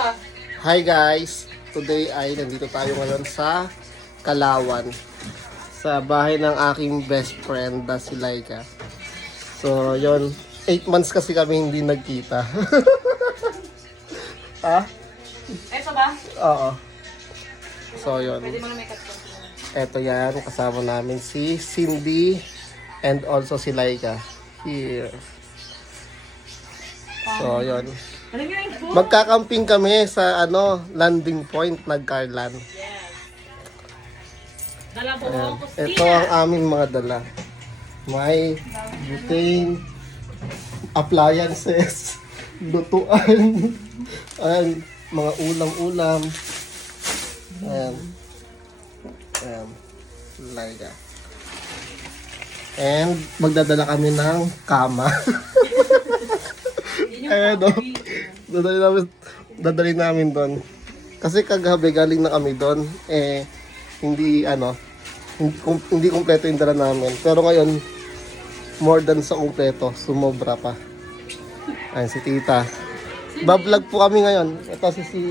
pa. Hi guys! Today ay nandito tayo ngayon sa Kalawan. Sa bahay ng aking best friend na si Laika. So yon, 8 months kasi kami hindi nagkita. Ha? Eto ba? Oo. So yon. Pwede mo na may cut ko. Eto yan, kasama namin si Cindy and also si Laika. Here. So yon. Alam niyo yung food? Magkakamping kami sa landing point, Nagcarlan. Yes. Dala po Ayan. ako Ito ang aming mga dala. May butane, appliances, lutuan, ayan, mga ulam-ulam. Ayan. Ayan. Laika. And magdadala kami ng kama. Ayan o. Dadali namin doon. Kasi kagabi galing na kami doon. Hindi kumpleto yung dala namin. Pero ngayon, more than sa kumpleto. Sumobra pa. Ayan, si tita. Bablog po kami ngayon. Ito si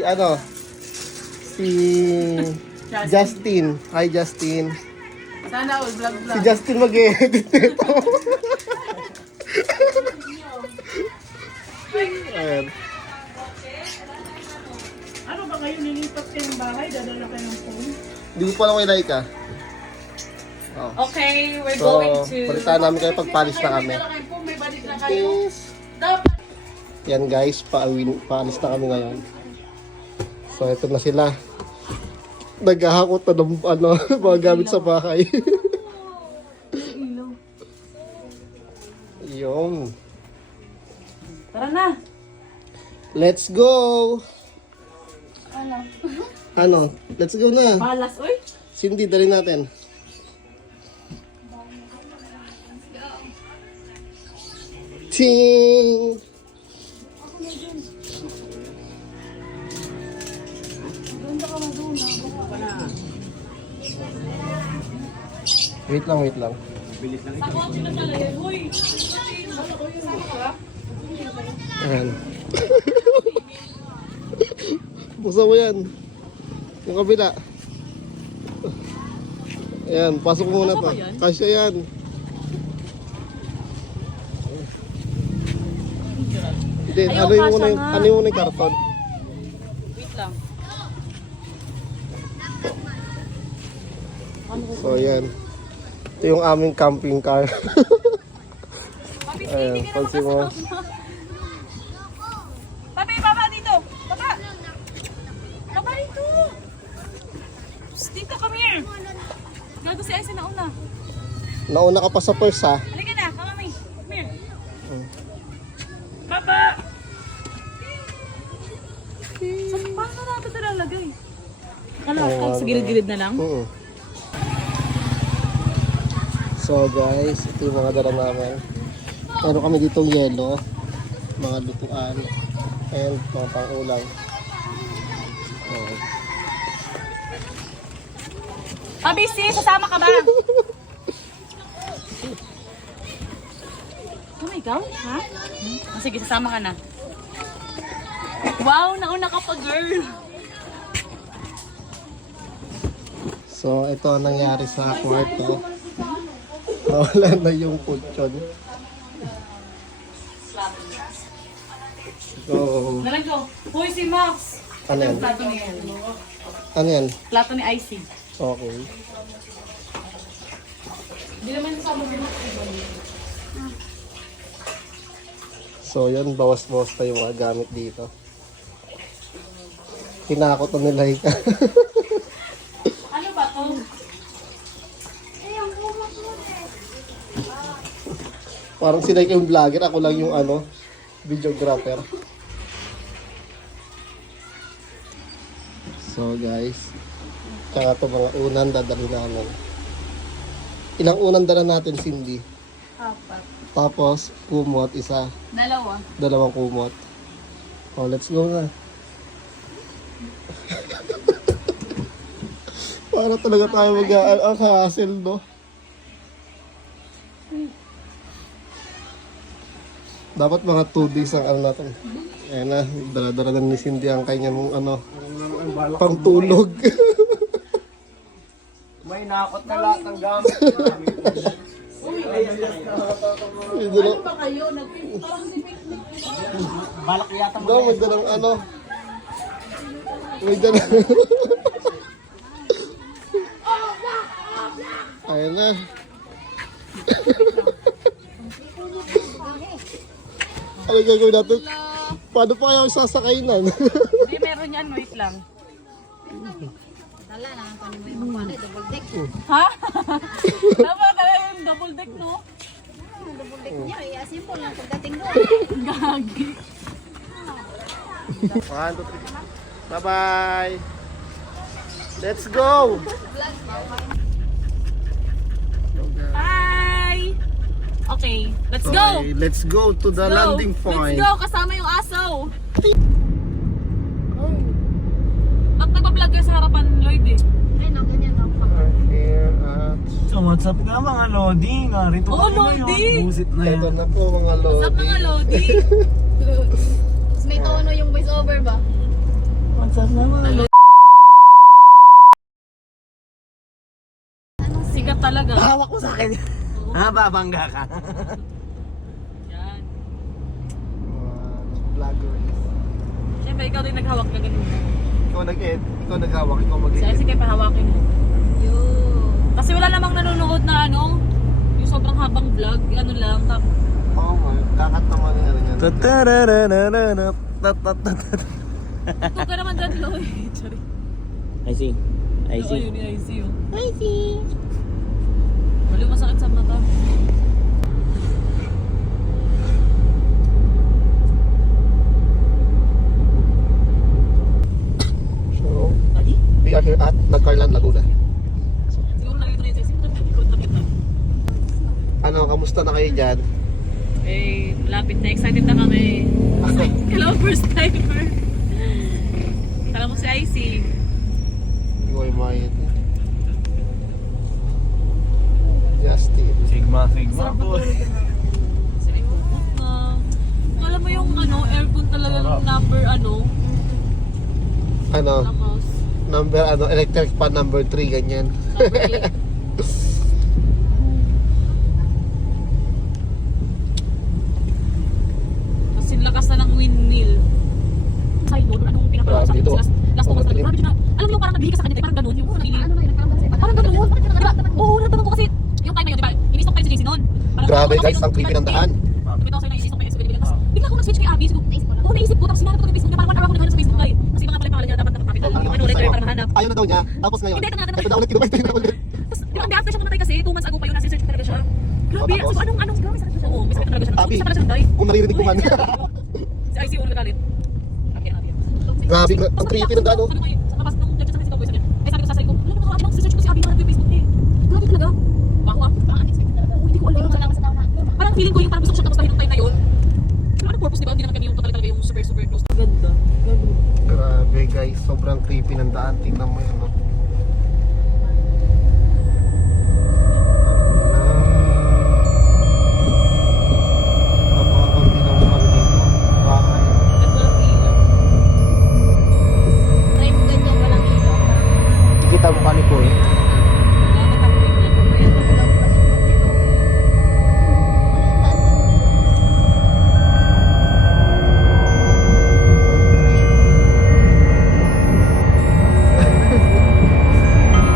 Justin. Hi Justin. Sana all vlog. Si Justin mag-edit nito. Ayan. Ano ba kayo nilipat kayong bahay? Dadala kayo ng phone? Hindi ko pa lang may Laika. Oh. Okay, we're So, going to... balitaan namin kayo pagpalis na kami. May balik na kayo. Dapat. Yan guys, paalis na kami ngayon. So, ito na sila. Naghahakot na ng mga gamit sa bahay. Yung. Tara na. Let's go! Ano? Let's go na. Balas, uy. Cindy, dali natin. Ting! Wait lang. Sa kotse na pala yan, uy. Ayan. Buksan mo yan. Yung kabila. Ayan, pasok mo muna to. Kasya yan. Hindi, ano yung muna yung karton? Wait lang. So, ayan. Ito yung aming camping car. Ayan, pansin mo. Papi, baba dito. Baba. Baba dito. Psst, dito, come here. Gago si Aisa nauna. Nauna ka pa sa first ha. Halika na, kami. Come here. Baba. Paano natin ito lalagay? Sa gilid-gilid na lang? Oo. So guys, ito yung mga dala namin. Meron kami ditong yelo, mga lutuan, and mga pang-ulam. Papi, sasama ka ba? Oh my God, ha? Sige, sasama ka na. Wow, nauna ka pa, girl. So ito ang nangyari sa kwarto. Nawala na yung kutsyon. So, Nalang ko. Hoy, si Max. ano yan? Plato ni yan. Ano yan? Plato ni Icy. Okay. Hindi naman kasama mo. So yun, bawas-bawas pa yung mga gamit dito. Hinakot na nila ika. Ano ba to? Parang sila yung vlogger, ako lang yung videographer. So guys, tsaka ito mga unan dadali namin. Ilang unan dala natin, Cindy? 4. Tapos, kumot, isa. 2. 2 kumot. Oh, let's go na. Para talaga tayo mag-hassle, no? Dapat mga 2 days ang natin. Ayan na, dala-dala na ni Cindy ang kanyang ano, pangtulog. May nakot na lahat ng gamit. Ano ba kayo? Parang si picnic. Balak yata mo. may dalang ano. May dalang. Ayan na. Ano gagawin natin? Paano pa kaya sasakay nan? Hindi, meron yan. Wait lang. Wala na, paano mo yung magpano, double deck. Ha? Dapat kaya yung double deck, no? Yung double deck niya, simple lang pagdating doon. Gagi. 1, 2, 3. Bye-bye. Let's go! Hi! Okay, let's go! Okay, let's go to the landing point. Let's go! Kasama yung aso! Ba't nagpa-vlog kayo sa harapan, Lloyd eh? Ay, no, ganyan ako. We're here at... So what's up nga mga Lodi? Narito Oo, kami ngayon. Lodi! Busit na yan. Ito na po mga What's up lodi. mga Lodi? Tapos may tono yung voice over ba? What's up nga mga Lodi? Sikat talaga. Hawak mo sa akin. Ha, babangga ka. Yan. Vlogger. Siyempre, ikaw din naghawak na ganun. Ikaw nag-edit, ikaw naghawak, ikaw Si mag-edit. Isaac ay pahawakin mo. Yun. Kasi wala namang nanonood na ano, yung sobrang habang vlog, ano lang, tapos Oo nga, kakat naman yung ano yan. ito ka naman dyan, Lloyd. Sorry. I see. I Oo, yun yung IC yun. I see. Wala masakit sa mata. So, Adi? we are here at Nagcarlan, Laguna. Siguro nakita na yun sa isip. Likod na kita. Ano, kamusta na kayo dyan? Eh, malapit na. Excited na kami. Hello, first timer. Kala mo si IC. Hindi ko imayat. Justin. Sigma po. Kasi may kumot na. Alam mo yung ano, aircon talaga ng number ano, Ano, lakas. number, ano, electric fan number 3, ganyan. Number 8. Kasi lakas na ng windmill. Side note, anong pinaka Grabe ito. last moments na. Grabe na. Alam mo yung parang nagbihik ka sa kanya, parang ganun. Yung feeling. Parang ganun. Diba? Oo, natanong ko kasi yung time na yun, diba? Inistok pa yun si JC noon. Parang Grabe ako guys, yung- ang creepy ng daan. Ito ako sa'yo na inistok pa yun sa Pilipinas. Tapos bigla akong nag-switch kay Abby. Siguro, oo, naisip ko. Tapos sinanap ko yung Facebook niya. Parang 1 hour ako naghanap sa Facebook live. Kasi baka pala yung pangalan niya dapat nakakapital. Yung ano, red para mahanap. Ayaw na daw niya. Tapos ngayon, Hindi, ito na. ito na ulit, kinukwento na ulit. Tapos, di ba, ang after siya mamatay kasi, 2 months ago pa yun, nasa-search talaga siya. Grabe, Tapos? so anong, grabe, sakit siya. Oo, may sakit talaga siya. Abby, Isa pala siya nag-die. kung naririnig ko man. Si ICU nagagalit. Abby. Grabe, ang creepy ng daan, oh. Sabi ko, sa labas nung lecture sa Facebook, sabi niya. Ay, sabi ko sa sarili ko, alam mo, nakakabang search ko si Abby, nakakabang Facebook niya. Grabe talaga. Wow, parang unexpected talaga. Oo, hindi ko alam. Parang feeling ko yung parang gusto ko siya kamustahin nung time na yun. Pero anong purpose, di ba? Hindi naman kami yung total talaga yung super close. Ganda. Grabe guys, sobrang creepy ng daan. Tingnan mo yun, no? Napakakunti lang naman dito. Bahay. At walang ilaw. Try mo ganyan, walang ilaw. Kita mo kani ko eh. Wala na kami niya.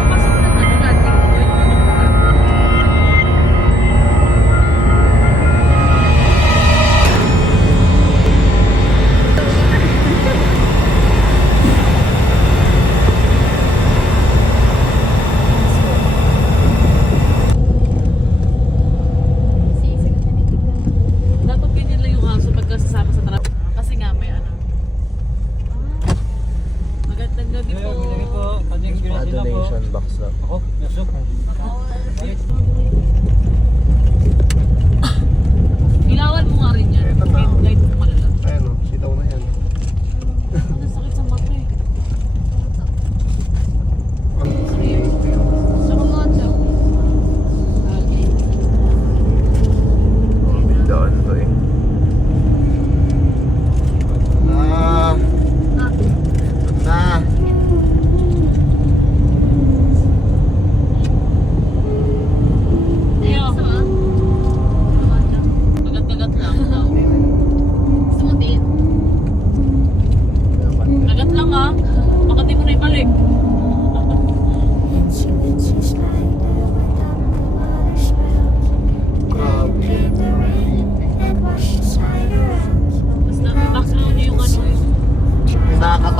Papasok na ano natin. Dapat ganyan lang yung aso pagka sasama sa truck. Kasi nga may ano. Magandang gabi po. Donation box lang. Ako? Yusuf. Ilawan mo nga rin yan. Ito na. Light mo malala. Ayan, oh. Sitaw na yan. Ang sakit sa mata eh. Ang creepy. Sa kumoto. Doon to eh.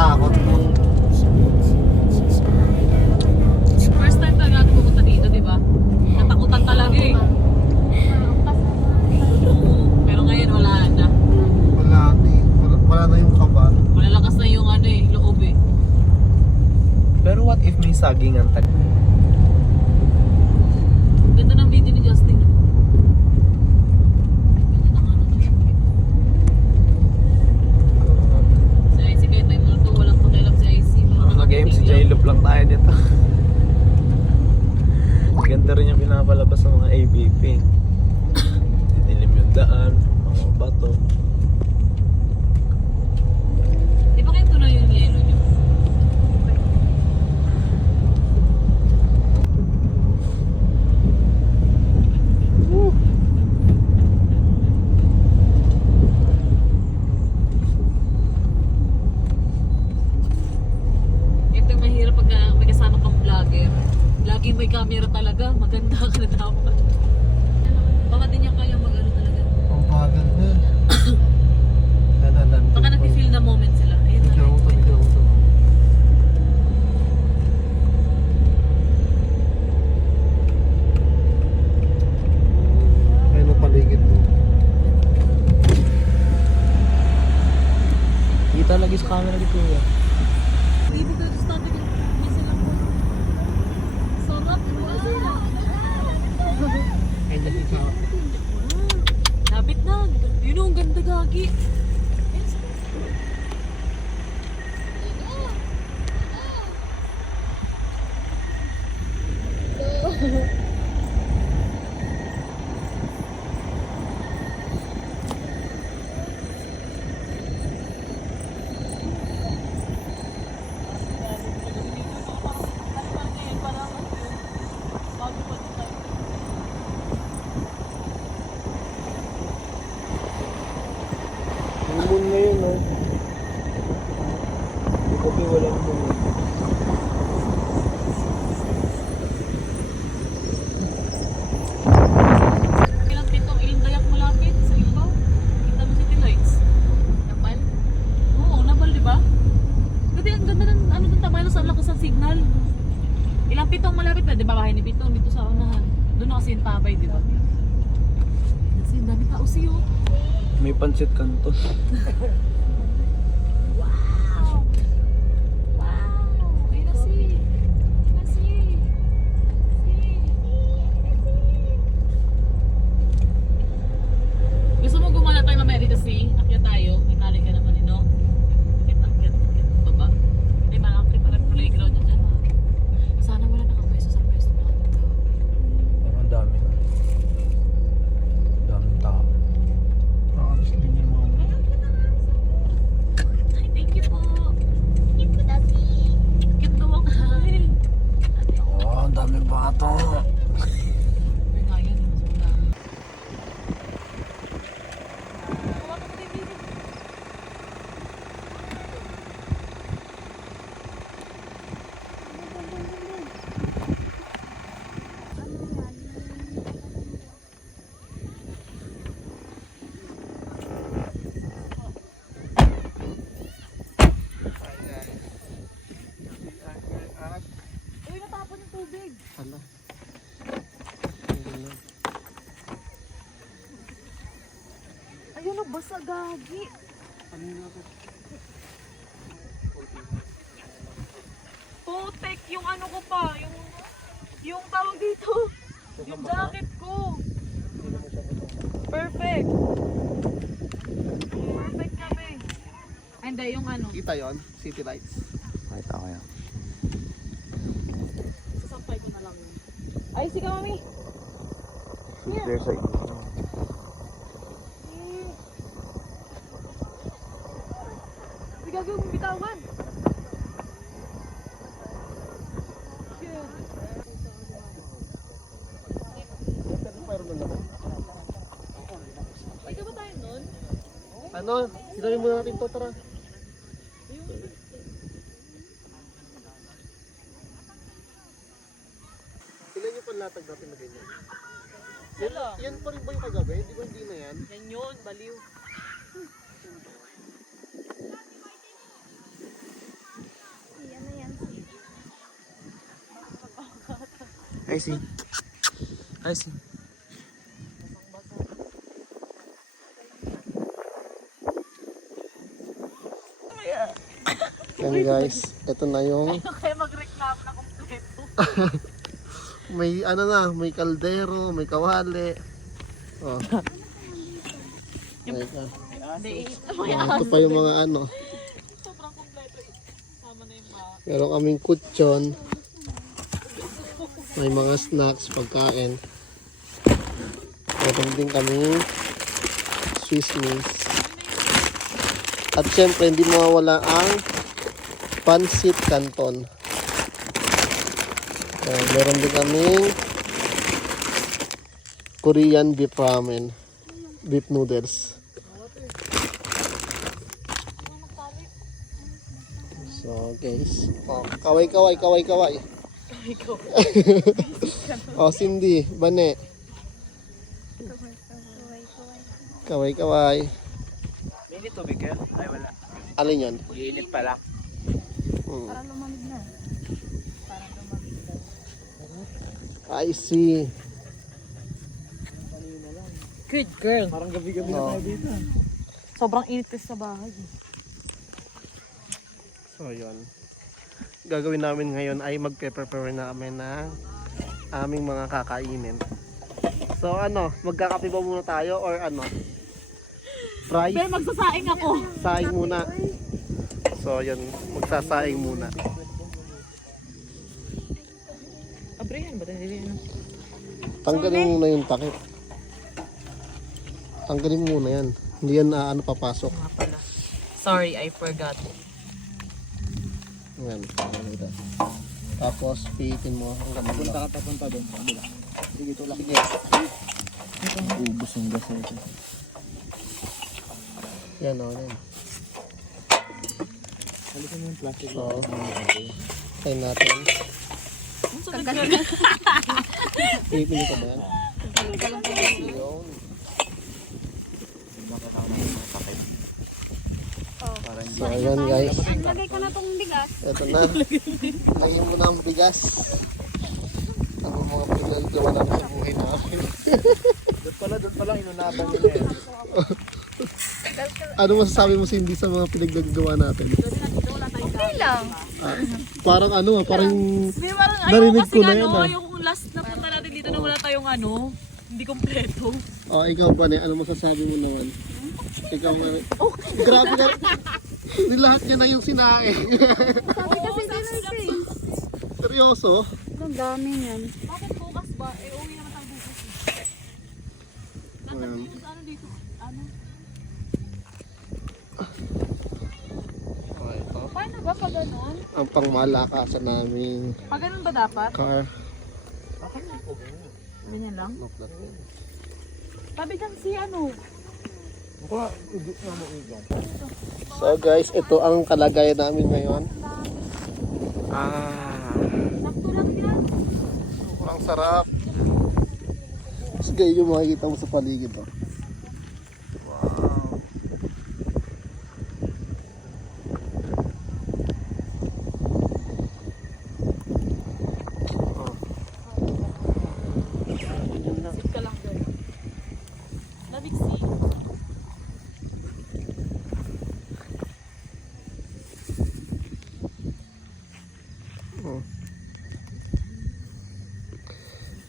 nakakatakot. Yung first time talaga natin pupunta dito, di ba? Natakutan talaga eh. Pero ngayon wala na. Wala na yung kaba. Malalakas na yung ano eh, loob eh. Pero what if may sagingan tag? Ganda ng video ni Justin. Si IC kahit tayo multo, walang pakialam si IC. Mag-game si J-Loop lang tayo dito. Ganda rin yung pinapalabas ng mga ABP. Didilim yung daan, mga bato. Di ba kayo tuloy yung yelo nyo? Ito yung mahirap pag may kasama kang vlogger. Laging may camera talaga, maganda ka na dapat. Baka din niya kaya mag-ano talaga. Ang bagal na. Kanalan. Baka nag-feel na moment sila. Ayun na. Bigyan ko to. Ayun ang paligid mo. Kita lagi sa camera dito ya. Ibig ko gusto natin yung sila po. Sarap. Ay, dahil sa... Labit na. Yun ang ganda gagi. Moon ngayon, no? Gabi walang moon. Ilang pitong ilang dayak malapit sa ibaw. Kita mo city lights. Napal? Oo, nabal di ba? Kasi ang ganda ng ano ng tamayo sa lakas ng signal. Ilang pitong malapit na, di ba? Bahay ni Pitong dito sa unahan. Doon na kasi yung tabay, di ba? Kasi ang dami tao siyo. May pansit kanton. Wow! Wow! Ay nasi! Nasi! Gusto mo gumala tayo mamaya dito si? Akyat tayo. Itali ka naman no? Akyat. Baba. May malapit pala playground niya dyan. Sana wala nakapwesto sa pwesto natin. Pero ang dami na. Daming tao. Gusto niya mo. Ay, thank you po. Thank you, Daddy. Cute daw ako. Ay. Oh, ang daming bata. May nga yan. Mas madami. Hawakan mo din, baby. Uy, natapon yung tubig. Hala. Ayun, nabasa gagi. Putek, yung ano ko pa, yung tawag dito, yung jacket ko. Perfect. Perfect kami. Ay, hindi, yung ano. Kita yon, city lights. Nakita ko yan. Sasampay ko na lang yun. Ay, sige mami. There sa iyo. Hindi gagawin mong bitawan. Ay, ka ba tayo nun? Ano? Sinabi muna natin to, tara. Ilan yung panlatag natin na ganyan? Yan pa rin ba yung kagabi? Di ba hindi na yan? Yan yun, baliw. I see. I see. Yan guys, ito na yung Kaya mag-reklamo na kompleto. may ano na, may kaldero, may kawali. Oh. Teka. Ito pa yung mga ano. Sobrang kompleto. Sama na yung mga... Meron kaming kutsyon. May mga snacks, pagkain. Meron din kaming Swiss miss. At syempre, hindi mawawala ang pancit canton. Meron din kaming Korean beef ramen. Beef noodles. So guys, oh, kaway. Oh, Cindy, Bane. Kaway. May tubig kayo? Ay, wala. Alin yun? Iinit pala. Parang lumamig na. I see. Good girl. Parang gabi-gabi Oh. na tayo dito. Sobrang init kasi sa bahay. So yun. Gagawin namin ngayon ay magpe-prepare na kami ng aming mga kakainin. So ano, magkakape ba muna tayo or ano? Fries? Pero magsasaing ako. Saing muna. So yun, magsasaing muna. Abrihan ba? Tanggalin mo muna yung takip. Tanggalin mo muna yan. Hindi yan ano papasok. Nga pala. Sorry, I forgot. Yan. Tapos pihitin mo hanggang Punta mula. ka papunta doon. Sige, tulak. Sige. Ubus yung gas na ito. Yan o. Yan. Halikan mo yung plastic. So, tayo natin. Pipili ka ba yan? Yun. So, ayan guys. Lagay ko na tong bigas. Ito na. Lagyan mo na ang bigas. Ang mga pinagagawa namin sa buhay namin. Doon pala, inunaban nila eh. Ano masasabi mo Cindy sa mga pinagagawa natin? Okay lang. Ah, parang ano, parang Di parang Narinig ayoko ko kasi na yun, ano, ah. yung last na punta natin dito na wala tayong ano, hindi kompleto. oh, ikaw ba ne? Ano masasabi mo naman? Ikaw nga. Grabe ka. Di lahat niya na yung sinaing. Sabi kasi dinay ko eh. Seryoso? Ang dami yan. Bakit bukas ba? Eh, uwi naman tayo bukas. Ayan. Sa ano dito? Ano? Oh, ito. Paano ba pag ganun? Ang pangmalakasan naming Pag ganun ba dapat? car. Ganyan lang? Look that way. Tabi dyan si ano? So guys, ito ang kalagayan namin ngayon. Sakto lang yan. Sobrang sarap. Tapos guys, yung makikita mo sa paligid. Oh. Wow. Sit ka lang dyan. Lamig si.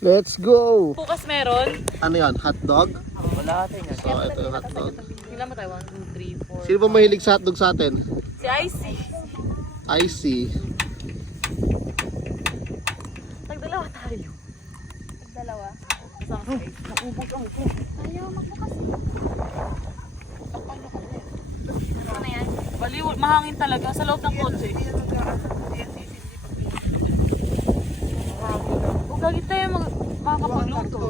Let's go! Bukas meron. Ano yan? Hotdog? Wala atin yan. So, ito yung hotdog. Ilan mo tayo? 1, 2, 3, 4. Sino ba mahilig sa hotdog sa atin? Si Icy. Icy. Tagdalawa tayo. Dalawa. Isang size. Naubos ang ito. Ayaw magbukas. Ano na yan? Baliw, mahangin talaga sa loob ng kotse. Huwag gagit tayo makakapagluto.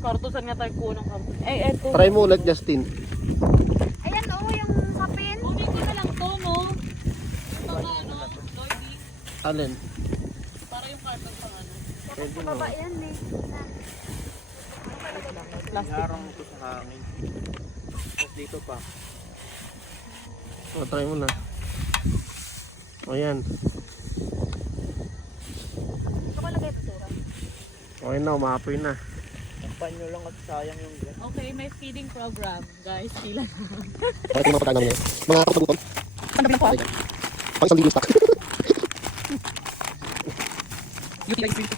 Kartusan nga tayo kuha ng karton. Eh, eto. Try mo ulit, Justin. Ayan oo, yung sapin. Kunin ko na lang to, no? Mga ano, Lloydie. Alin? Para yung karton pang ano. Sa baba yan eh. Plastic. Yarong ito sa hangin. Tapos dito pa. O, try mo na. O, yan. Ito malagay Okay na, umapoy na. Takpan nyo lang at sayang yung gas. Okay, may feeding program. Guys, sila. Bakit yung mga pagkain namin ngayon? Mga kapag-gutom. Ang gabi lang po ah. Pang isang libo stock. Beauty like drink.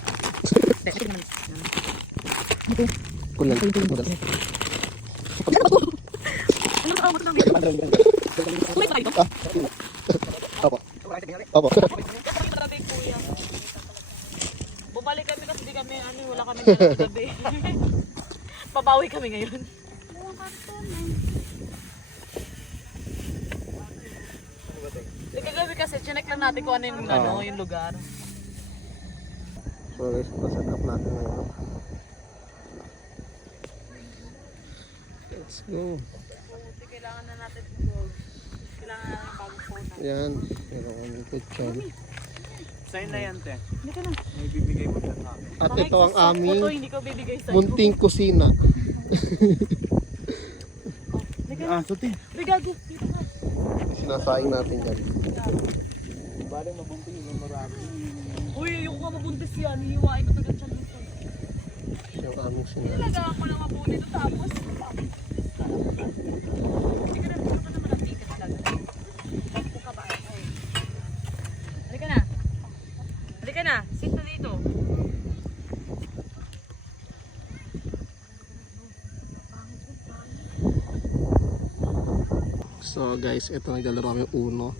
Kulang. Kulang. Ano ka awat namin? Kulay tayo dito. Opo. Opo. Bumalik kami kasi di kami, wala kami ng gabi. Pabawi kami ngayon. Di kagabi kasi, chinek lang natin kung ano yung, yung lugar. So guys, set up natin ngayon. Let's go. Kailangan na natin gold. Kailangan na natin bagong phone. Yan. Meron kami picture. Sa'yo na yan, te. Hindi ka na. May bibigay mo sa akin. At ito ang aming Ito, hindi ko bibigay sa'yo. munting kusina. Aso, te. Uy, gago. Dito ka. Sinasaing natin yan. Bale, mabunting yung marami. Uy, yung nga mabuntis yan. Hihiwain ko tagad siya dito. Yung aming sinasaing. Talaga ako lang mabuntis ito tapos. Hindi ka na naman ang ticket talaga. Pagpo ka ba? Ay. Halika na. Halika na. Sit na dito. So guys, ito naglalaro kami Uno.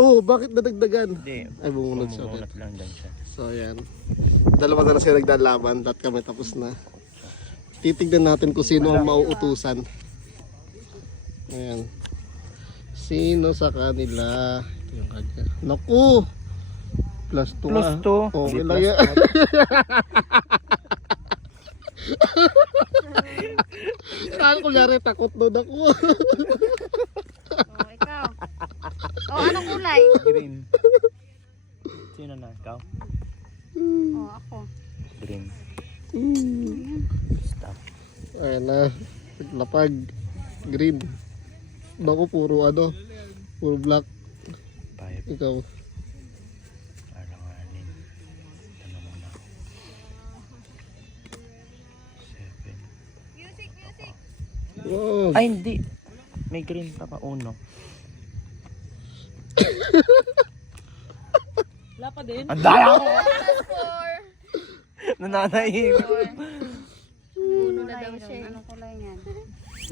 Bakit nadagdagan? Hindi. Ay, bumunod siya. Bumunot lang dyan siya. So yan. Dalawa na sila nagdalaban at kami tapos na. Titignan natin kung sino ang mauutusan. Ayan. Sino sa kanila? Ito yung kanya. Naku! +2 +2. Okay lang yan. Saan kunyari takot doon ako. Oh, ikaw. Oh, anong kulay? Green. Sino na? Ikaw? Oh, ako. Green. Stop. Ayan na. Lapag. Green. Naku, puro puro black. 5. Ikaw. Alanganin. Ano muna? 7. Wow. Ay, hindi. May green pa pa. Uno. Wala pa din. Ang daya ko! Four. Nananahimik. Uno na daw siya. Anong kulay niyan?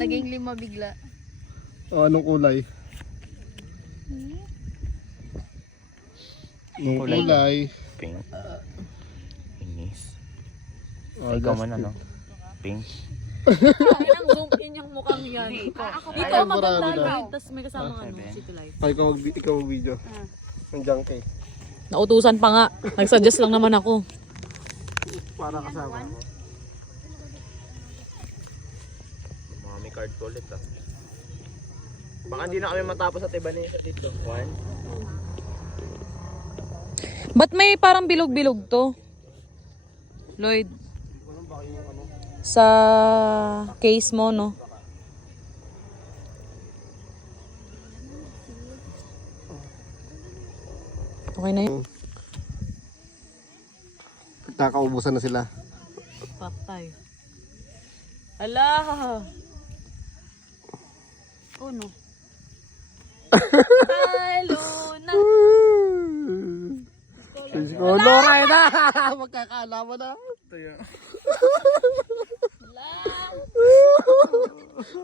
Naging 5 bigla. Anong kulay? Anong Kulay. kulay? Pink. Inis. Oh, Ikaw that's man it. ano? Pink. Kailang zoom in yung mukhang yan. Dito Ayan, maganda marami na. yun. Tapos may kasama city life. Ay, ikaw mag-video. Ang junkie. Nautusan pa nga. Nag-suggest lang naman ako. Para kasama ako. Mga may card ko ulit ah. Baka hindi na kami matapos at iba na yung dito. 1. Ba't may parang bilog-bilog to? Lloyd. Sa case mo, no? Okay na yun. Kakaubusan na sila. Patay. Ala! Uno. Ay, Luna! Loray na! Magkakaalaman na.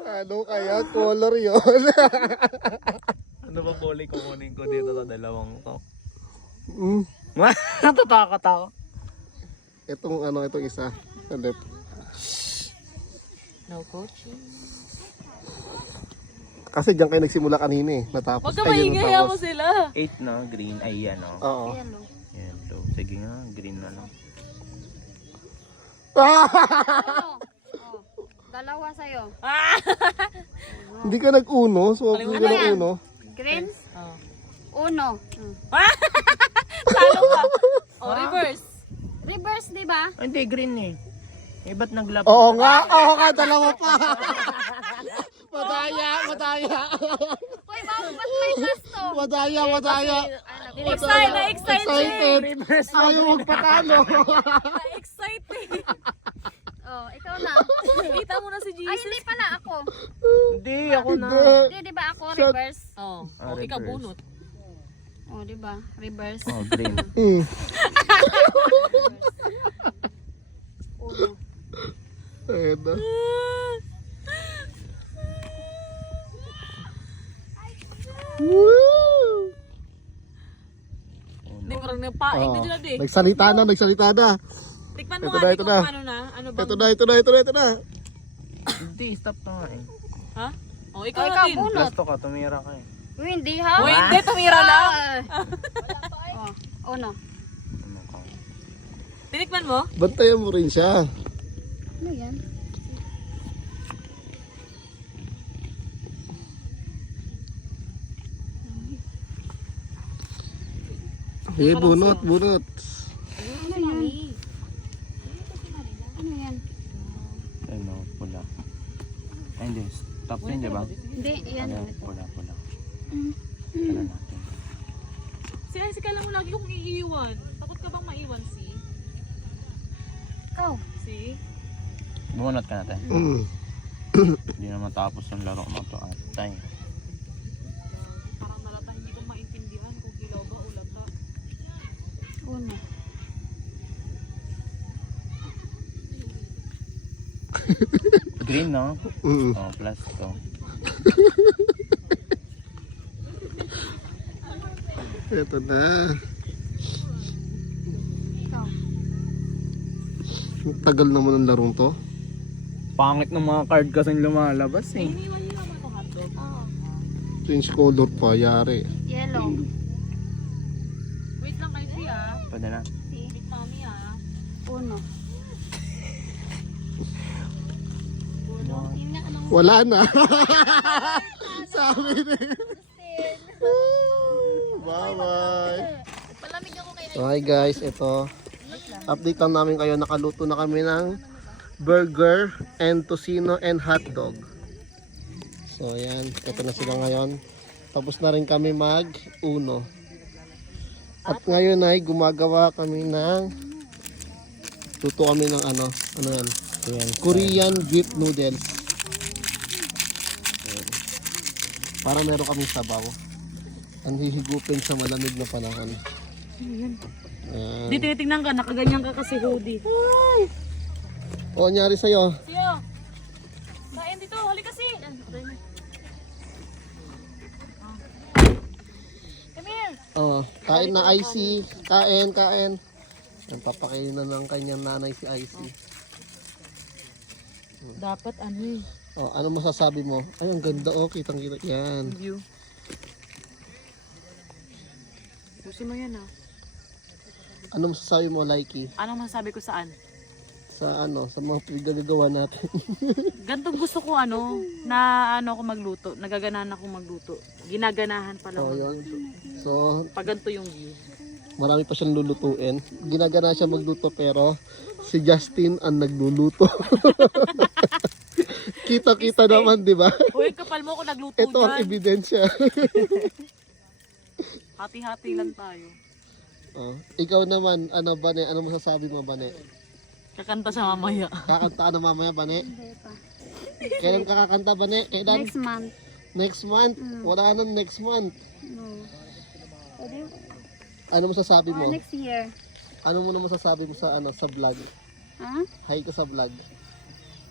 Ano kaya color yun? Ano ba kulay kukunin ko dito sa dalawang to? Mm. Natatakot ako. Itong isa. Ulit. No coaching. Kasi diyan kayo nagsimula kanina eh. Natapos. Huwag ka Ayun, maingay natapos. mo sila. 8 na, green. Ay, yan o. Oo. Yellow. Yellow. Sige nga, green na lang. Oh. Dalawa sa'yo. Hindi ka nag-uno. So, hindi ka Ano yan? nag-uno. Green. Oh. Uno. Talo ka. Oh, reverse. Reverse, di ba? Ay, hindi, green eh. Eh, ba't naglap? Oo nga, dalawa pa. Madaya. Uy, ba't may last to? Madaya. Ay, Excited! Ayaw magpatalo! Excited. Oh, ikaw na. Kita mo na si Ay, Jesus. hindi pala ako. Hindi, ako na. Hindi, di ba ako reverse? Oh, Ah, ikaw reverse. bunot. Oh, di ba? Reverse. Oh, green. Uno. Ayun na. Woo! Hindi parang napaig na dyan eh. Nagsalita na. Tikman mo Ito nga na, di ito kung na. ano na. Ano bang... Ito na. Hindi, stop na nga eh. Ha? Oh, ikaw Oh, na ikaw, din. bunot. Plasto ka, tumira ka eh. Uy, hindi ha? Oh, hindi. Tumira lang. Oh, uno. Ano ka? Tinikman mo? Bantayan mo rin siya. Ano yan? Bunot. Ano yan? Ano yan? Ano, pula. Ay, hindi. Stop yun, di ba? Hindi, yan. Ano, pula. Ano natin? Si Icy ka lang mo lagi kong iiwan. Takot ka bang maiwan si? Ikaw. Si? Bumunot ka natin. Mm. Hindi na matapos ang laro mo to at time. Parang nalata hindi ko maintindihan kung ilaw ba o lata. Uno. Green, no? Mm. Oh, plus to. Ito na. Ikaw. Tagal naman ang larong to. Pangit ng mga card kasing lumalabas eh. Iniwan niyo naman itong hotdog. Oh, Change color pa, yari. yellow. Wait lang kayo siya. Pwede na. Si Big Mami ah. uno. Wala na. Sabi na. Bye-bye. Okay guys, ito. Update lang namin kayo. Nakaluto na kami ng burger and tocino and hotdog. So yan, ito na sila ngayon. Tapos na rin kami mag-uno. At ngayon ay gumagawa kami ng luto kami ng ano yan? Ayan. Korean beef noodles. Ayan. Para meron kaming sabaw. Ang hihigupin sa malamig na panahon. Ayan. Di tinitingnan ka, nakaganyan ka kasi hoodie. O, anyari sa'yo? Siyo! Kain dito, hali kasi! Come here! Oh, kain na Icy. Kain. Yan, papakain na ng kanyang nanay si Icy. Dapat ano eh. Oh, ano masasabi mo? Ay, ang ganda oh, kitang-kita. Yan. View. Pusin mo yan ah. Ano masasabi mo, Likey? Anong masasabi ko saan? Sa ano, sa mga pinagagawa natin. Gantong gusto ko ano, na ano ako magluto. Nagaganahan ako magluto. Ginaganahan pala Oh, magluto. yun. So, Pag ganito yung view. marami pa siyang lulutuin. Ginagana siya magluto pero si Justin ang nagluluto. Kita-kita naman, di ba? Uy, kapal mo ako nagluto Ito ang dyan. ebidensya. Hati-hati lang tayo. Oh, ikaw naman, ano Bane? Ano masasabi mo, Bane? Kakanta siya mamaya. Kakanta ka na mamaya, Bane? Hindi pa. Kailan ka kakanta, Bane? Kailan? Next month. Next month? Wala nang next month. No. Pwede? Ano masasabi mo? Next year. Ano mo na masasabi mo sa ano sa vlog? Ha? Hi ka sa vlog.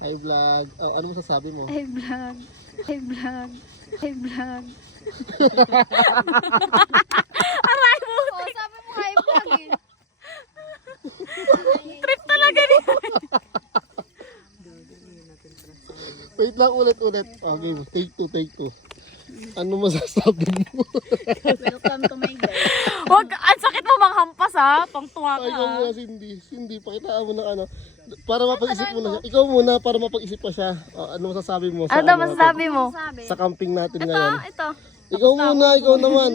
Hi vlog. Oh, ano masasabi mo? Hey vlog. Hey vlog. Hey vlog. Aray mo! Oh, sabi mo hey vlog eh. Trip talaga niya. Wait lang, ulit. Okay, take two. Ano masasabi mo? Welcome to my life. Wag, ang sakit mo manghampas ha. Pangtuwa ka Ay, ikaw ha. muna, Cindy, pakitaan mo ng ano. Para mapag-isip mo na siya. Ikaw muna, para mapag-isip pa siya. Ano masasabi mo sa, Ano masasabi mo? Sabi. sa camping natin ngayon? Ito. Ikaw muna, ikaw naman.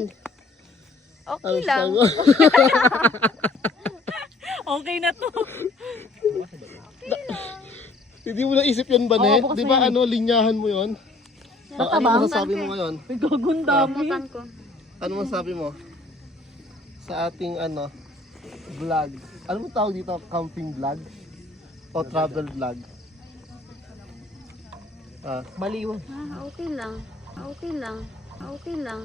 Okay lang. sabi mo? Okay na to. Hindi mo naisip yun ba, Ne? Oo, bukas Di na ba yun eh. ano, linyahan mo yun? Ano masasabi mo ngayon? May gagundami. Butan ko. Ano masasabi mo? sa ating vlog. Ano mo tawag dito? Camping vlog? O travel vlog? Baliw. Okay lang. Okay lang. Okay lang.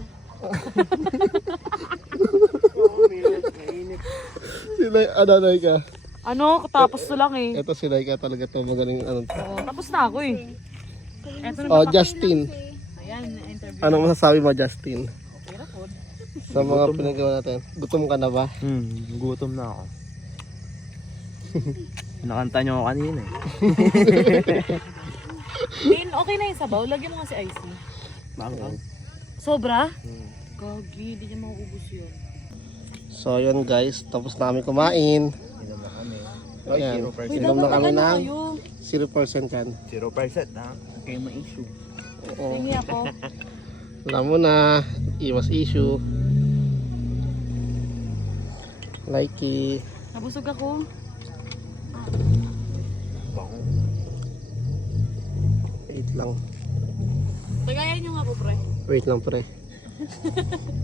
Sila, Laika. Ano? Tapos na lang eh. Ito si Laika talaga to. Magaling Tapos na ako eh. Eto na Oh, Justin. Ayan, interview. Anong masasabi mo, Justin? Sa mga pinagawa natin. Gutom ka na ba? Gutom na ako. Nakanta niyo ako kanina eh. Din, okay na yung sabaw. Lagyan mo nga si Icy. Bakit? Sobra? Gagi, di niya mauubos yun. So, yun guys. Tapos na kami kumain. Inom na kami. Ayan. 0%. Inom na kami ng kayo. 0% kan. 0% ha? Okay, may issue. Oo. Tingin ako. Alam mo na. Iwas issue. Likey. Nabusog ako. Bako. Wait lang. Tagayan nyo nga po, pre. Wait lang pre.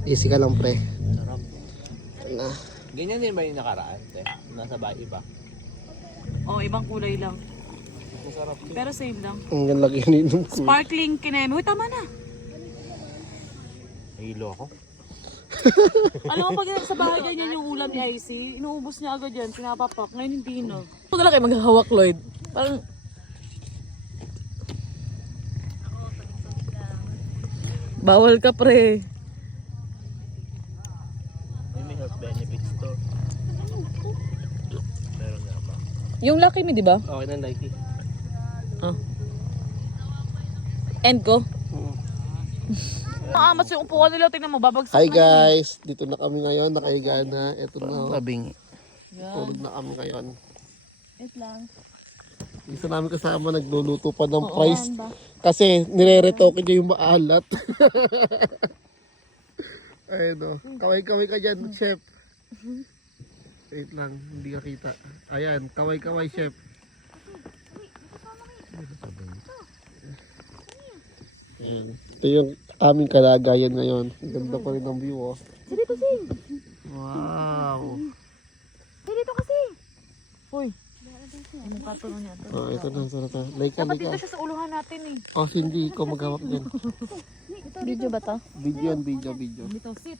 Easy ka lang pre. Sarap. Na. Ganyan din ba yung nakaraan? Te? Nasa bahay ba? Oh, ibang kulay lang. Masarap. Pero same lang. Ang ganda lagi ininom ko. Sparkling kineme. Uy, tama na. Hilo ako. Alam mo, pag sa bahay ganyan yung ulam ni Icy, inuubos niya agad yan, pinapapak. Ngayon hindi na. Huwag na lang kayo maghahawak, Lloyd. Parang... Bawal ka, pre. May health benefits to. Meron nga ba? Yung Lucky Me, di ba? Okay na Likey. End ko? Ang amat yung upuan nila, tingnan mo, babagsak Hi na yun. guys. Dito na kami ngayon. Nakahiga na. Ito na. Tabing. Tulog na kami ngayon. Wait lang. Isa namin kasama nagluluto pa ng fries. Kasi nire-retoke niya yung maalat. Ayun o. Kaway-kaway ka dyan, chef. Wait lang, hindi ka kita. Ayan, kaway-kaway, chef. Ayan. Ito yung aming kalagayan ngayon. Ang ganda pa rin ng view, oh. Dito, sing. Wow. Dito kasi. Uy. Anong katulong niya? Oh, ito na, ito na. Laika, Dapat dito laika. siya sa uluhan natin eh. Oh, hindi ko maghawak dyan. Video ba to? Video yan, video. Dito, sit.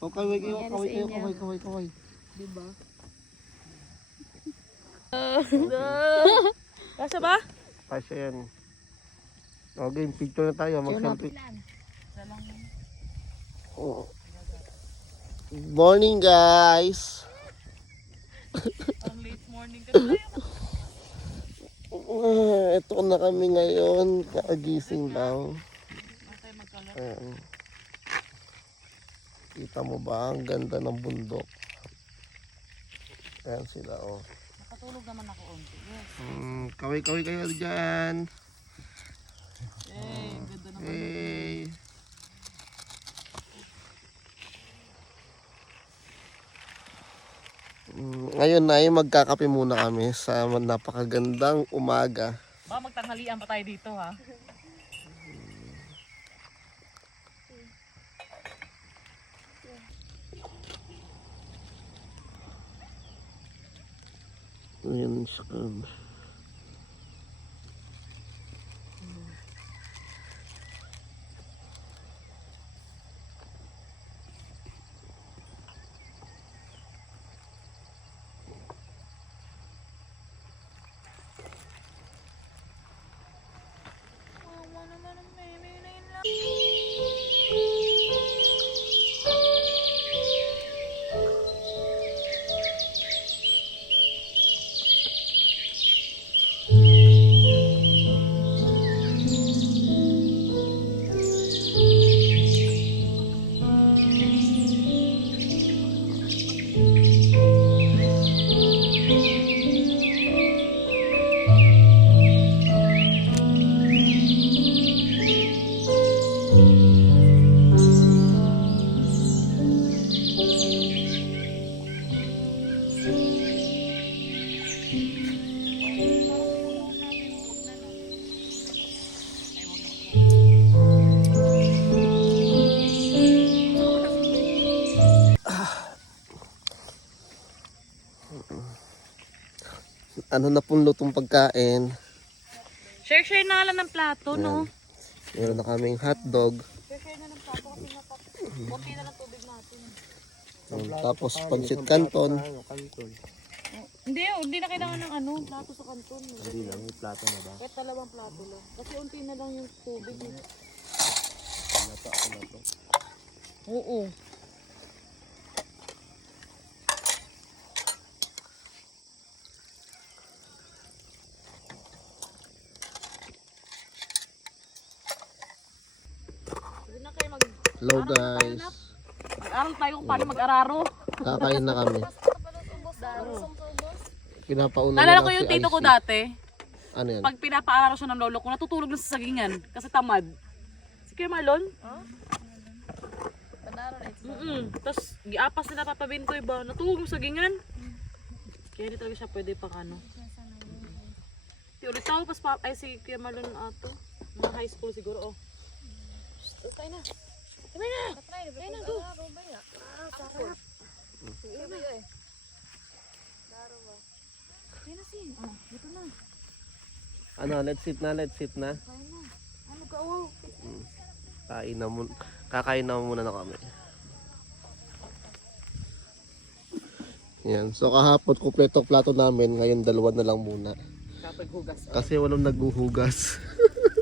Oh, kaway. Diba? Kasya ba? Pasya yan. Okay, picture na tayo. Mag-selfie. Oh. Morning, guys. Ang late morning ka na. Ito na kami ngayon. Kaagising lang. Ayan. Kita mo ba? Ang ganda ng bundok. Ayan sila, oh. Nakatulog naman ako onti. Yes. Kaway-kaway kayo dyan. Eh, ganda naman. Hey. Ngayon na ay magkakape muna kami sa napakagandang umaga. Baka magtanghalian pa tayo dito ha. Ayan siya. ano na pong lutong pagkain. Share na lang ng plato, no? Meron na kaming hotdog. Share na ng plato kasi konti na lang tubig natin. Tapos pancit canton. Hindi na kailangan ng plato sa kanton. Hindi lang, may plato na ba? Kahit 2 plato lang. Kasi unti na lang yung tubig. Oo. Hello guys. Mag-aral tayo kung paano mag-araro. Kakain na kami. Pinapauna na Naalala lang ko yung si tito ko Icy. dati. Ano yan? Pag pinapaararo siya ng lolo ko, natutulog lang sa sagingan. Kasi tamad. Si Kuya Marlon? Tapos, giapas nila Papa Bintoy ba? Natulog sa sagingan. Kaya hindi talaga siya pwede pang ano. Di ulit ako, ay si Kuya Marlon ato. Mga high school siguro, oh. Tayo na. Tayo na. Tayo na, go. Tayo na, sin. Oh, dito na. Ano, let's sit na. Ano ka, oh. Kakain na muna na kami. Yan. So kahapon kumpleto plato namin, ngayon 2 na lang muna. Kapag hugas. Kasi walang naghuhugas.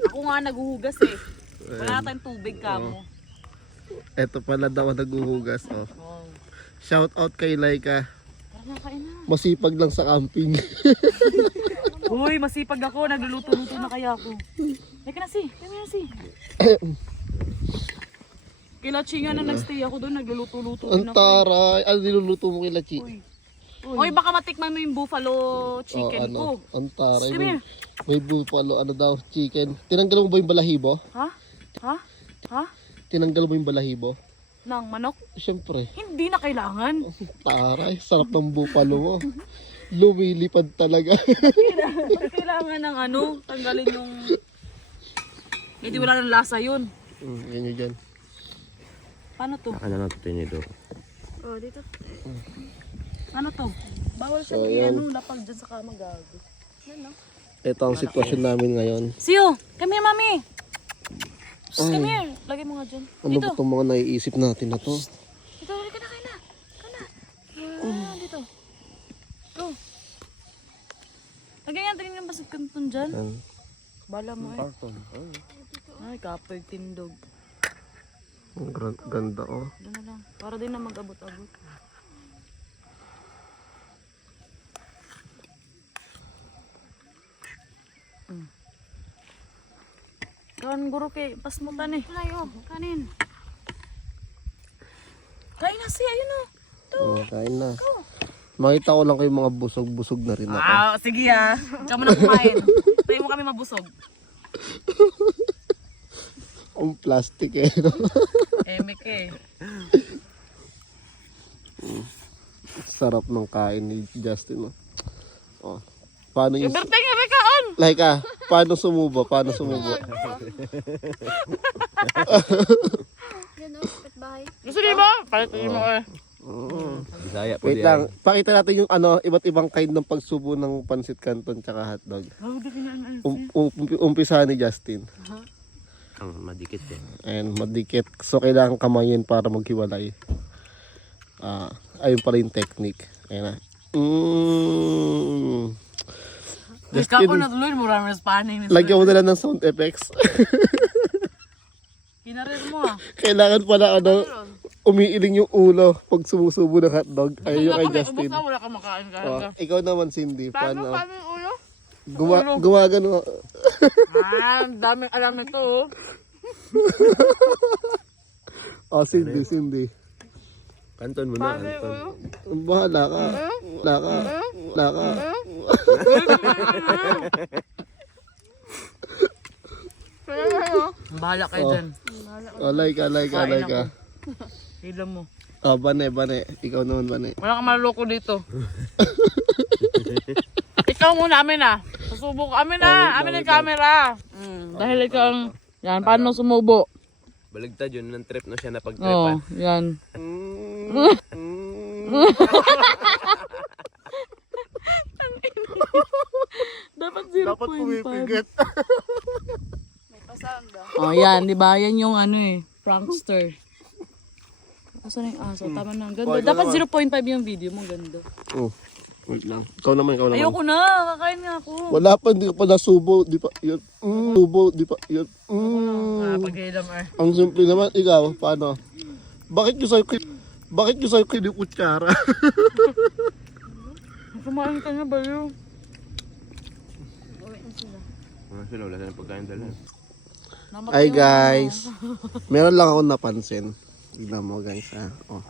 Ako nga naghuhugas eh. Wala tayong tubig kamo. Eto pala daw ang naghuhugas. Oh. Oh. Shout out kay Laika. Tara na, kain na. Masipag lang sa camping. Uy, masipag ako. Nagluluto-luto na kaya ako. Teka na si. Kila Chi nga na nagstay ako doon. Nagluluto-luto Ang din ako. taray. Ano niluluto mo kay Lachi? Uy, baka matikman mo yung buffalo chicken ko. Ang taray. Come here. May buffalo, ano daw, chicken. Tinanggal mo ba yung balahibo? Ha? Tinanggal mo yung balahibo? Ng manok? Siyempre. Hindi na kailangan. Taray, sarap ng buffalo mo. Lumilipad talaga. Kailangan ng tanggalin yung... Hindi wala ng lasa yun. Ganyan dyan. Paano to? Saka na natin tinidor. Oh, dito. Ano to? Bawal siya So, yan. lapag dyan sa kama gago. Ito ang sitwasyon namin ngayon. Siyo! Come here, mami! Shh, come here! Lagay mo nga dyan. Ano ba itong mga naiisip natin na to? Dito, halika na, kain na. Dito. Go. Lagay nga rin yung basit kanton dyan. Bala mo eh. Ay, kapoy tindog. Ang ganda oh. Doon na lang. Para din na mag-abot-abot. Kawan guru kay pasmutan eh. Ayo, kanin. Kain na siya, ayun o. Kain na. Makita ko lang kayo mga busog-busog na rin ako. Sige ah. Kamu na kumain. Tayo mo kami mabusog. Ang plastic eh. Emek eh. Sarap ng kain ni Justin. Oh. Paano yung... Berteng, ikaon! Laika, paano sumubo? Yan o, kapitbahay. Gusto niyo ba? Palitin mo eh. Bisaya po Wait lang, pakita natin yung iba't ibang kind ng pagsubo ng pancit canton tsaka hotdog. Umpisa ni Justin. Ang madikit eh. Ayan, madikit. So, kailangan kamayin para maghiwalay. Ayun pala yung technique. Ayan na. Ikaw na tuloy mo raming Spanish. Lagyan mo na lang ng sound effects. Kinarin mo ah. Kailangan pala umiiling yung ulo pag sumusubo ng hotdog. Ayun yung kay Justin. Wala ka makain ka. Ikaw naman, Cindy. Paano yung ulo? Gumagano. Ang daming alam nito. Cindy. Kanton mo na, kanton. Bahala ka. Bahala kayo dyan. Laika. Hila mo. Bane. Ikaw naman, Bane. Wala kang maloko dito. Ikaw muna, amin ah. Susubok amin ah. Amin ang camera. Dahil ikaw ang... Yan, paano sumubo? Baligtad yun, ng trip na siya na Oo, pag-tripan. yan. Dapat Dapat pumipigat. May pa-sound ba? Oh, yan. Di ba? Yan yung ano eh. Prankster. Asa na yung aso? Tama na. Ang ganda. Oh, ikaw Dapat naman. 0.5 yung video mo. Ganda. Oh, wait lang. Ikaw naman. Ayoko na. Kakain nga ako. Wala pa, hindi ka pa nasubo. Di pa, yun. Subo, di pa, yun. Pag-ilam Ang simple naman, ikaw, paano? Bakit nyo sa'yo kinikutsara? Kumain ka na ba yun? Wala na pagkain dala. Ay guys, meron lang ako napansin. Tignan mo guys ha. Oh.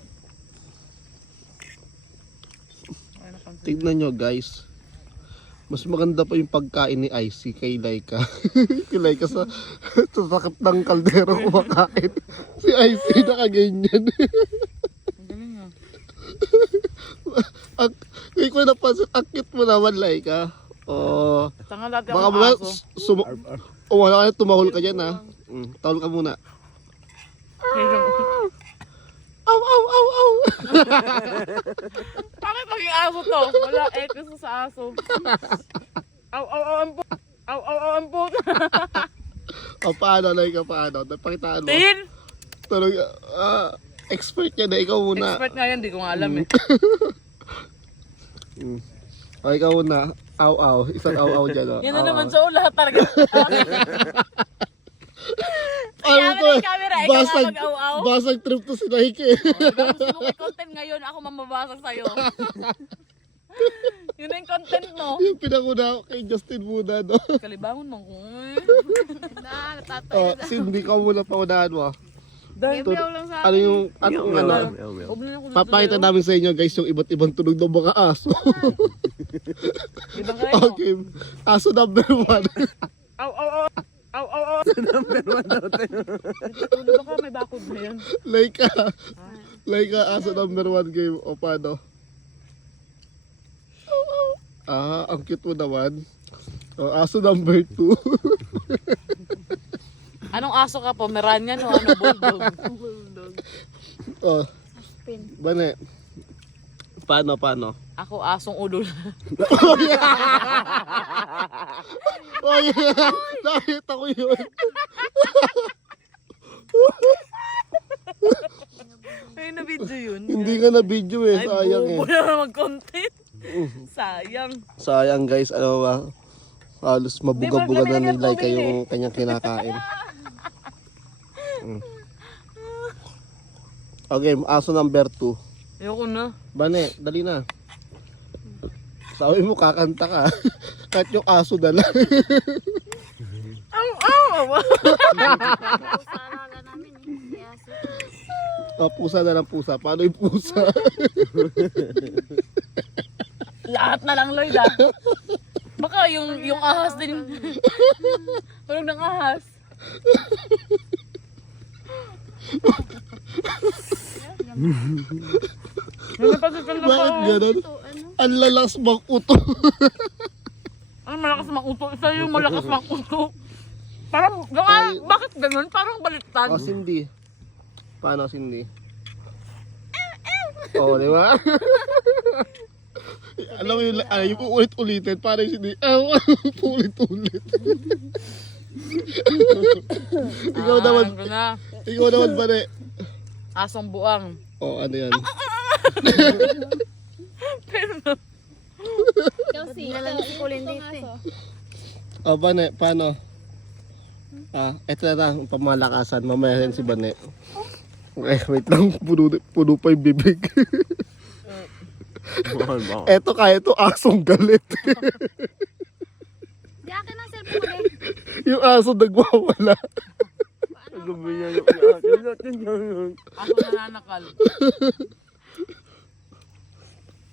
Tignan nyo guys. Mas maganda pa yung pagkain ni Icy kay Laika. Kay Laika sa sakit ng kaldero kumakain. Si Icy nakaganyan. Ang galing nga. Hindi ko napansin, akit mo naman Laika. Oh. Tanga dati Baka ako ba, aso. wala ka na, tumahol ka dyan ha. Tahol ka muna. Aw, aw, aw, aw. Bakit maging aso to? Wala etos sa aso. Aw, aw, aw, ang puto. Aw, aw, aw, ang puto. O paano, Laika, paano? Napakitaan mo. Tin! Tulog, expert yan na, ikaw muna. Expert nga yan, di ko nga alam eh. O, ikaw muna. Aw, aw. Isang aw, aw dyan. Oh. Yan na Aw, naman aw. sa lahat talaga. Ano Kaya to? may camera, ikaw nga mag-aw-aw. Basag trip to si Laika eh. Tapos mo content ngayon, ako mamabasag sa'yo. Yun na yung content mo. Yung pinakuna ko kay Justin muna, no? Kalibangon mo ko. O, Cindy, ikaw muna paunahan mo. Gabriel lang sa Ano yung, anong ano? Papakita namin sa inyo guys yung iba't ibang tunog ng mga aso. Ibang kayo. Okay, aso number 1. Aw, aw, aw. Aw, aw, aw. Number 1 daw tayo. Tulog ako, may bakod na yan. Laika, aso number 1 game. O paano? Ang cute mo naman. O, aso number 2. Anong aso ka, Pomeranian o ano, bulldog? Bulldog. O, Bane. Paano? Ako, asong ulol. Oh, yeah. Nakita ko yun. Ay, na-video yun. Hindi ka na video eh. Sayang eh. Ay, bubo na mag-content. Sayang. Sayang guys. Ano ba? Halos mabuga-buga na ni Laika yung kanyang kinakain. Okay, aso number 2. Ayoko na. Bane, dali na. Sabi mo kakanta ka. Kahit yung aso na lang. Aw, aw! Sana namin eh. Yaso. Pusa na lang pusa. Paano yung pusa? Lahat na lang, Lloyd ah. Baka yung ahas din. Tulog ng ahas. Bakit ganun? Ang lalas bang uto. Ano malakas makuto? Isa yung malakas makuto. Parang, bakit ganun? Parang baliktad. O, Cindy. Paano, Cindy? Oo, di ba? Alam mo yung uulit-ulitin. Paano yung Cindy? Ulit-ulit. Ikaw naman. Ikaw naman ba na? Asong buang. O, ano yan? Ikaw si Kulin dito eh. O, Bane, paano? Eto na, pamalakasan. Mamaya yan si Bane. Wait lang, puno pa yung bibig. Eto kaya to asong galit. Di akin ang cellphone ko eh. Yung aso nagwawala. Aso nananakal.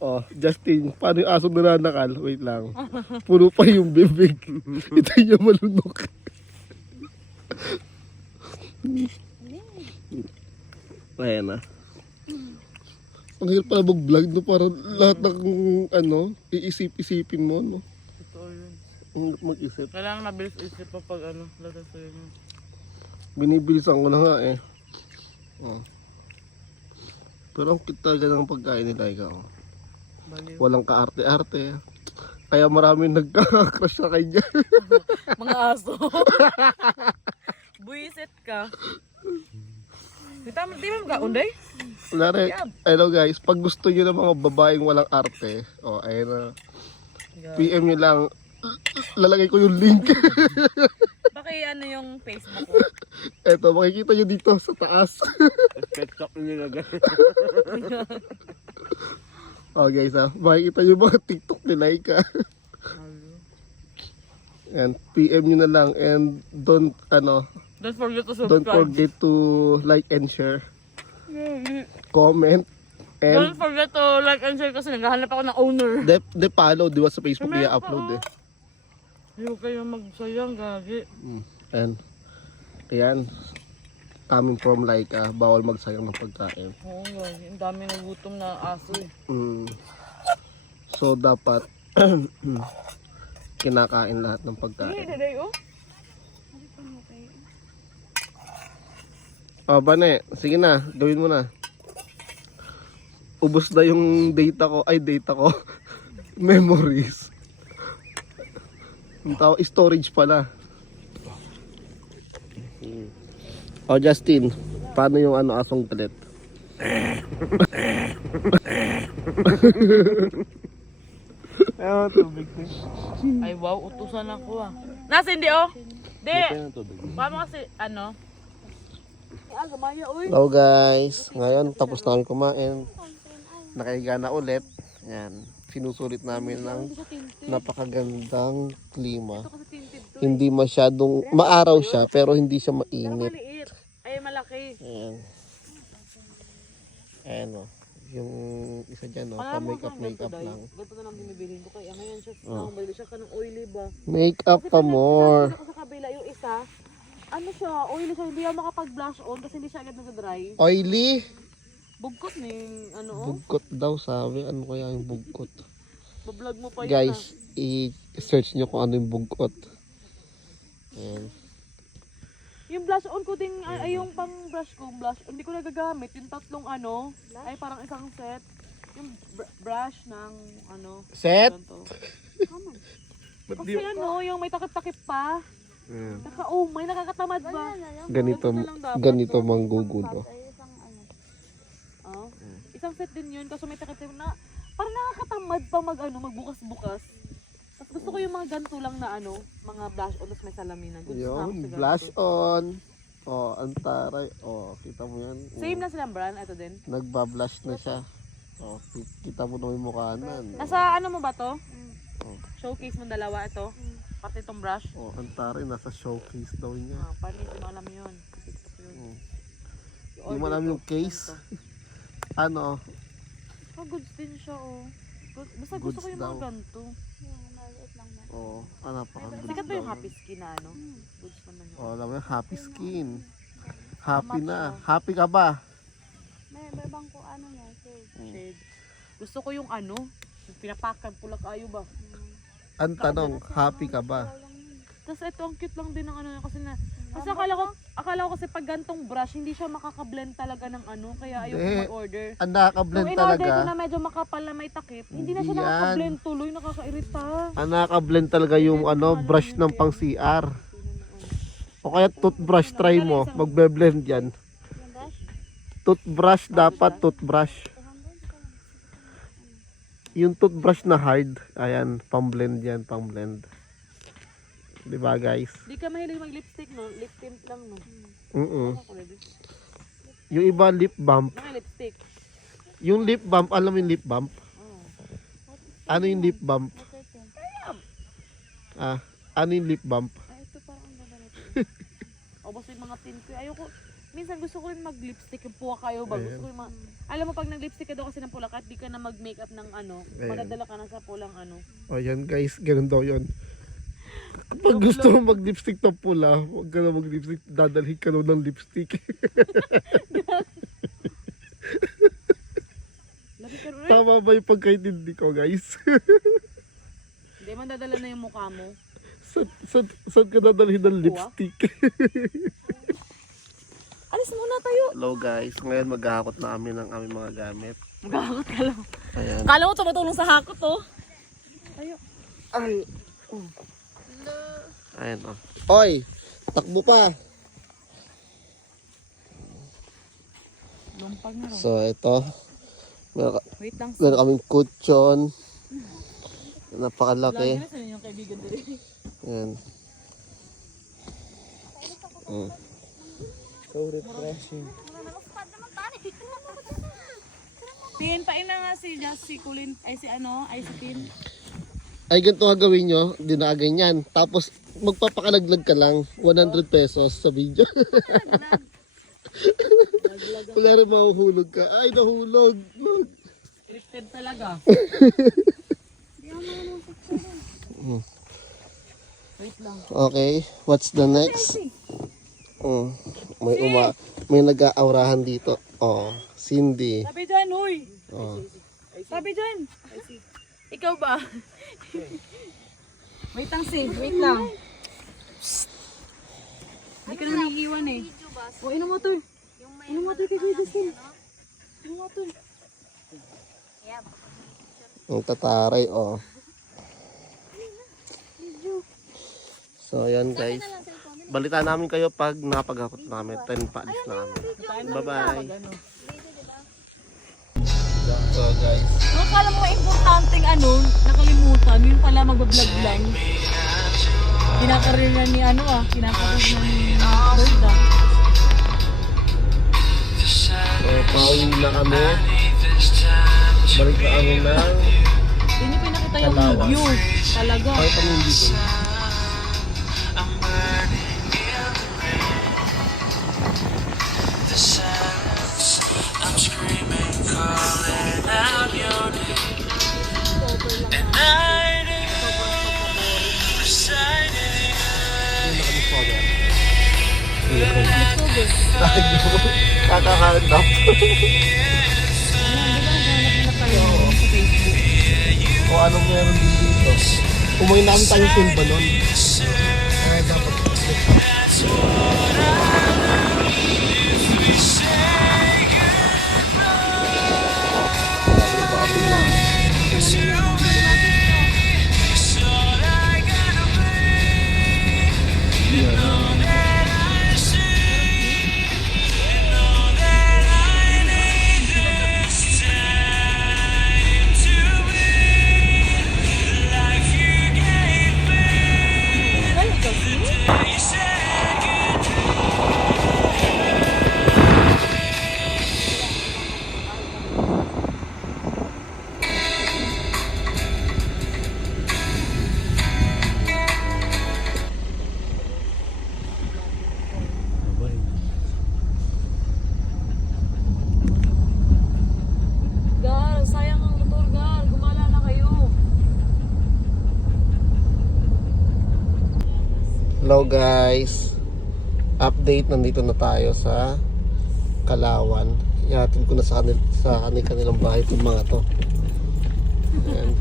Oh, Justin, paano yung aso nananakal? Wait lang. Puno pa yung bibig. Ito yung malunok. Ayan na. Ang hirap pala mag-vlog, no? Parang lahat ng iisip-isipin mo, no? Totoo yun. Ang hirap mag-isip. Kailangan nabilis isip pa pag lagas ko yun. Binibilisan ko na nga eh. Oh. Pero ang cute talaga ng pagkain nila ikaw. Baliw. Walang kaarte-arte. Kaya maraming nagka-crush sa kanya. Mga aso. Buisit ka. Di mo ka unday? Lari, hello guys, pag gusto nyo ng mga babaeng walang arte, ayun na. PM nyo lang, lalagay ko yung link. Baka ano yung Facebook ko? Eto, makikita nyo dito sa taas. Ketchup nila guys. Guys makikita nyo mga TikTok ni Laika. And PM nyo na lang and don't Don't forget to subscribe. don't forget to like and share. Comment. Don't And forget to like and share kasi naghahanap ako ng owner. de follow, di ba sa Facebook i-upload eh. Hindi kayo magsayang, gagi. And ayan, coming from Laika, bawal magsayang ng pagkain. Oo, gagi. Ang dami nagutom na aso eh. So dapat kinakain lahat ng pagkain. Day, oh. Bane, sige na, gawin mo na. Ubos na yung data ko, memories. Yung storage pala. Justin, paano yung asong galit? Ay wow, utusan ako ah. Nasa hindi oh? Di! Paano kasi gamaya uy. Hello guys, ngayon tapos namin kumain. Nakahiga na ulit. Yan, sinusulit namin ng napakagandang klima. Hindi masyadong maaraw siya pero hindi siya mainit. Maliit. Ay malaki. Ayan. Ayan o. Yung isa dyan o, pa-makeup lang. Ganito na lang binibilhin ko kaya ngayon siya. Bili siya ka ng oily ba? Makeup pa more. Kasi sa kabila yung isa, siya, oily siya, hindi ako makapag-blush on kasi hindi siya agad nag-dry. Oily? Bugkot na yung Bugkot daw sabi. Ano kaya yung bugkot? bablog mo pa yun Guys, i-search nyo kung ano yung bugkot. Ayan. Yung blush on ko din, ay yung pang brush ko, blush on, hindi ko nagagamit. Yung tatlong ay parang isang set. Yung brush ng Set? ganito. Kasi yung may takip-takip pa. May nakakatamad ba? Ganito manggugulo. Isang set din yun, kaso may takip-takip na parang nakakatamad pa magbukas-bukas. Tapos gusto ko yung mga ganito lang na mga blush on, tapos may salamin na. Yun, blush on. Antaray. Kita mo yan. Same na silang brand, ito din. Nagbablush na siya. Kita mo na yung mukha na. Nasa mo ba to? Showcase mo dalawa ito. Pati itong brush. Antaray, nasa showcase daw niya. Paano hindi mo alam yun? Hindi mo alam yung case. Goods din siya Basta Goods gusto ko yung daw. mga ganito. Napakaganda. Sikat ba yung happy skin na Goods naman yun. Alam mo yung happy skin. Happy na. Happy ka ba? May bang ko niya, Shade. Gusto ko yung yung pinapakan pula kayo ba? Ang tanong, happy ka ba? Tapos ito ang cute lang din ng kasi akala ko kasi pag gantong brush hindi siya makaka-blend talaga ng kaya ayoko Hindi. mag-order. Ang nakaka-blend Nung in-order talaga. ko na medyo makapal na may takip, hindi na siya Hindi yan. nakaka-blend tuloy, nakakairita. Ang nakaka-blend talaga yung brush ng pang CR. O kaya toothbrush, try mo. Magbe-blend yan. Toothbrush dapat, toothbrush. Yung toothbrush na hard, ayan, pang-blend yan, pang-blend. Diba guys? Di ka mahilig mag-lipstick no? Lip tint lang no? Yung iba lip bump. Mga lipstick. Yung lip bump, alam mo yung lip bump? Ano yung lip bump? Ano yung lip bump? Ito parang ang ganda nito. Basta yung mga tint ko. Ayoko. Minsan gusto ko rin mag-lipstick yung puwa kayo ba? Gusto ko yung alam mo pag nag-lipstick ka daw kasi ng pula kahit di ka na mag-makeup ng madadala ka na sa pulang Yan guys, ganun daw yun. Kapag gusto mo mag-lipstick na pula, huwag ka na mag-lipstick, dadalhin ka ng lipstick. Tama ba yung pagkaintindi ko guys? Hindi man dadala na yung mukha mo. Saan ka dadalhin ng lipstick? Alis muna tayo. Hello guys, ngayon maghahakot na kami ng aming mga gamit. Maghahakot ka lang. Ayan. Kala mo tumutulong sa hakot Ay. Ayan o. Oy! Takbo pa! Lumpag na rin. So, ito. Wait lang. Meron kaming kutsyon. Napakalaki. Lagi na sa yung kaibigan din. Ayan. So refreshing. Tin, pain na nga si Kulin. Ay si Tin. Ay, ganito nga gawin nyo. Hindi na ganyan. Tapos, magpapakalaglag ka lang. 100 pesos sa video. Wala rin mahuhulog ka. Ay, nahulog. Log. Scripted talaga. Wait lang. Okay, what's the next? May nag-aurahan dito. Oh, Cindy. Sabi dyan, huy! Oh. Sabi dyan! Ikaw ba? Wait lang, wait lang. Hindi ka na naiiwan eh. O, inom mo to. Inom mo to kay Kuya Justin. Inom mo to. Ang tataray, oh. So, ayan guys. Balita namin kayo pag napag-hakot namin. 10 paalis na kami. Bye-bye. So guys. Akala mo importanteng nakalimutan. Yun pala magbablog lang. Kinakaroon na ni kinakaroon na ni Bird So, pauwi na kami. Balik na kami ng Hindi pinakita yung Kalawan. view. Talaga. ay kami dito. Kakahanap. O anong meron din dito? Umuwi namin tayo sa balon. Kaya dapat. Gar, sayang ang motor, Gar. Gumala na kayo. Hello guys. Update, nandito na tayo sa Kalawan. Ihatid ko na sa kanilang bahay itong mga to. Ayan.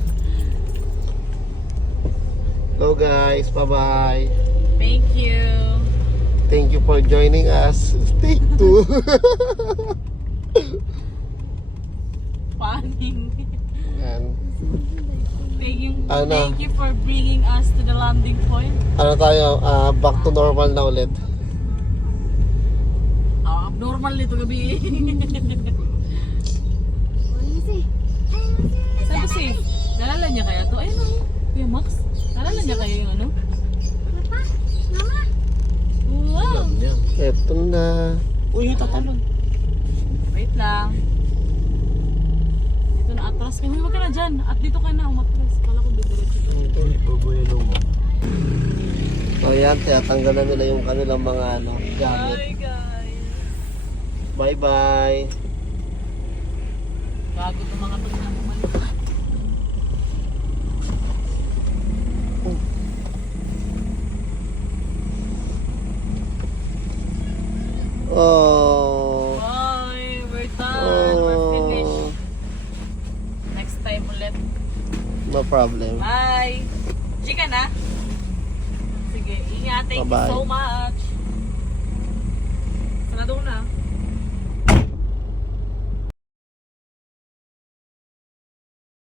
Hello guys, bye-bye. Thank you. Thank you for joining us. Take 2. Paning. Ayan. Thank you for bringing us to the landing point. Ano tayo, back to normal na ulit. Abnormal nito gabi. Sabi si, nalala niya kaya to? Ayun o, Kuya Max. Nalala niya kaya yung ano? Wow! Eto na. Uy, tatalon. Wait lang. Dito na atras. Kaya huwag ka na dyan. At dito ka na umatras. Kala ko dito rin. Uy, babuelo mo. So yan, tanggalan nila yung kanilang mga gamit. Hi guys! Bye-bye. Bago itong mga to na bumalik. Oh. Bye! We're done. We're finished. Next time ulit. No problem. Bye! G ka na? Sige, ingat. Thank you Bye-bye. so much.